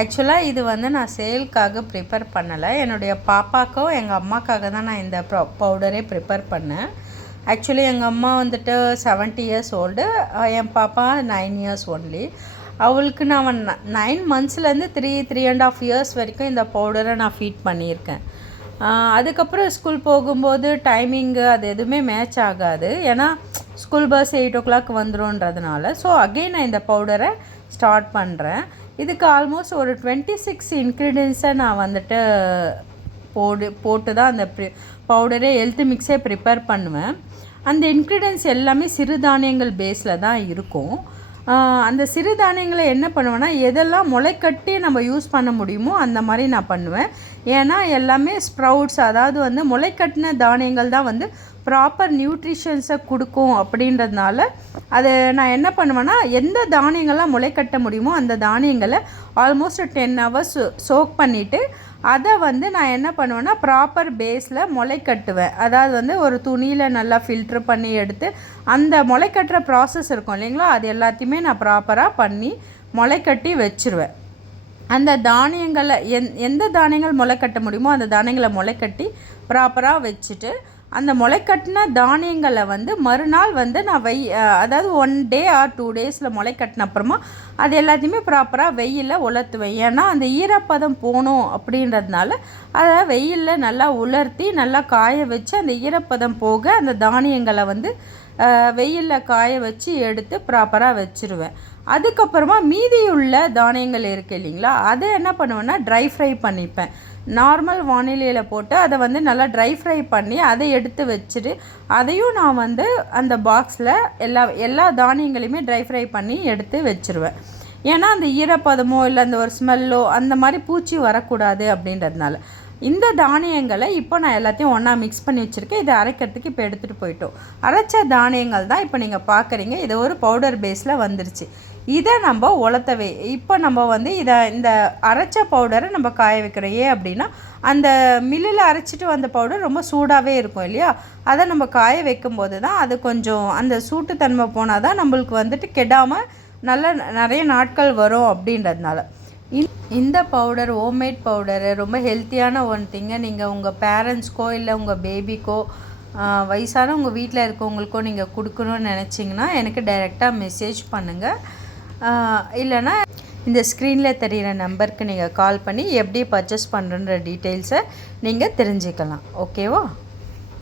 ஆக்சுவலாக இது வந்து நான் சேல்க்காக ப்ரிப்பேர் பண்ணலை. என்னுடைய பாப்பாக்கும் எங்கள் அம்மாக்காக தான் நான் இந்த பவுடரே ப்ரிப்பேர் பண்ணேன். ஆக்சுவலி எங்கள் அம்மா வந்துட்டு 70 இயர்ஸ் ஓல்டு, என் பாப்பா 9 இயர்ஸ் ஒன்லி. அவளுக்கு நான் 9 மந்த்ஸ்லேருந்து 3.5 இயர்ஸ் வரைக்கும் இந்த பவுடரை நான் ஃபீட் பண்ணியிருக்கேன். அதுக்கப்புறம் ஸ்கூல் போகும்போது டைமிங்கு அது எதுவுமே மேட்ச் ஆகாது. ஏன்னா ஸ்கூல் பஸ் 8 o'clock வந்துடும்ன்றதுனால. ஸோ அகெயின் நான் இந்த பவுடரை ஸ்டார்ட் பண்ணுறேன். இதுக்கு ஆல்மோஸ்ட் ஒரு 26 இன்க்ரீடியன்ஸை நான் வந்துட்டு போட்டு தான் அந்த பவுடரே ஹெல்த் மிக்ஸே ப்ரிப்பேர் பண்ணுவேன். அந்த இன்க்ரீடியன்ஸ் எல்லாமே சிறுதானியங்கள் பேஸில் தான் இருக்கும். அந்த சிறுதானியங்களை என்ன பண்ணுவேன்னா, எதெல்லாம் முளைக்கட்டி நம்ம யூஸ் பண்ண முடியுமோ அந்த மாதிரி நான் பண்ணுவேன். ஏன்னா எல்லாமே ஸ்ப்ரவுட்ஸ், அதாவது வந்து முளைக்கட்டின தானியங்கள் தான் வந்து ப்ராப்பர் நியூட்ரிஷன்ஸை கொடுக்கும். அப்படின்றதுனால அதை நான் என்ன பண்ணுவேன்னா, எந்த தானியங்கள்லாம் முளைக்கட்ட முடியுமோ அந்த தானியங்களை ஆல்மோஸ்ட் 10 hours சோக் பண்ணிவிட்டு அதை வந்து நான் என்ன பண்ணுவேன்னா ப்ராப்பர் பேஸில் முளைக்கட்டுவேன். அதாவது வந்து ஒரு துணியில் நல்லா ஃபில்ட்ரு பண்ணி எடுத்து அந்த முளைக்கட்டுற ப்ராசஸ் இருக்கும் இல்லைங்களா, அது எல்லாத்தையுமே நான் ப்ராப்பராக பண்ணி முளைக்கட்டி வச்சுருவேன். அந்த தானியங்களை எந்த தானியங்கள் முளைக்கட்ட முடியுமோ அந்த தானியங்களை முளைக்கட்டி ப்ராப்பராக வச்சுட்டு அந்த முளைக்கட்டின தானியங்களை வந்து மறுநாள் வந்து நான் அதாவது 1 day or 2 days முளைக்கட்டின அப்புறமா அது எல்லாத்தையுமே ப்ராப்பராக வெயிலில் உலர்த்துவேன். ஏன்னா அந்த ஈரப்பதம் போகணும் அப்படின்றதுனால அதை வெயிலில் நல்லா உலர்த்தி நல்லா காய வச்சு அந்த ஈரப்பதம் போக அந்த தானியங்களை வந்து வெயிலில் காய வச்சு எடுத்து ப்ராப்பராக வச்சுருவேன். அதுக்கப்புறமா மீதியுள்ள தானியங்கள் இருக்குது இல்லைங்களா, அதை என்ன பண்ணுவேன்னா ட்ரை ஃப்ரை பண்ணிப்பேன். நார்மல் வானிலையில் போட்டு அதை வந்து நல்லா ட்ரை ஃப்ரை பண்ணி அதை எடுத்து வச்சுட்டு அதையும் நான் வந்து அந்த பாக்ஸில் எல்லா தானியங்களையுமே ட்ரை ஃப்ரை பண்ணி எடுத்து வச்சுருவேன். ஏன்னா அந்த ஈரப்பதமோ இல்லை அந்த ஒரு ஸ்மெல்லோ அந்த மாதிரி பூச்சி வரக்கூடாது அப்படின்றதுனால. இந்த தானியங்களை இப்போ நான் எல்லாத்தையும் ஒன்றா மிக்ஸ் பண்ணி வச்சுருக்கேன். இதை அரைக்கிறதுக்கு இப்போ எடுத்துகிட்டு போயிட்டோம். அரைச்ச தானியங்கள் தான் இப்போ நீங்கள் பார்க்குறீங்க. இது ஒரு பவுடர் பேஸில் வந்துருச்சு. இதை நம்ம இப்போ நம்ம வந்து இந்த அரைச்ச பவுடரை நம்ம காய வைக்கிறோம். ஏன் அப்படின்னா அந்த மில்லில் அரைச்சிட்டு வந்த பவுடர் ரொம்ப சூடாகவே இருக்கும் இல்லையா, அதை நம்ம காய வைக்கும்போது தான் அது கொஞ்சம் அந்த சூட்டுத்தன்மை போனால் தான் நம்மளுக்கு வந்துட்டு கெடாமல் நிறைய நாட்கள் வரும் அப்படின்றதுனால. இந்த பவுடர் ஹோம்மேட் பவுடரு ரொம்ப ஹெல்த்தியான ஒன் திங்கை நீங்கள் உங்கள் பேரண்ட்ஸ்க்கோ இல்லை உங்கள் பேபிக்கோ வயசான உங்கள் வீட்டில் இருக்கவங்களுக்கோ நீங்கள் கொடுக்கணும்னு நினச்சிங்கன்னா எனக்கு டைரெக்டாக மெசேஜ் பண்ணுங்கள். இல்லைனா இந்த ஸ்க்ரீனில் தெரிகிற நம்பருக்கு நீங்கள் கால் பண்ணி எப்படி பர்ச்சேஸ் பண்ணுறன்ற டீட்டெயில்ஸை நீங்கள் தெரிஞ்சுக்கலாம். ஓகேவா?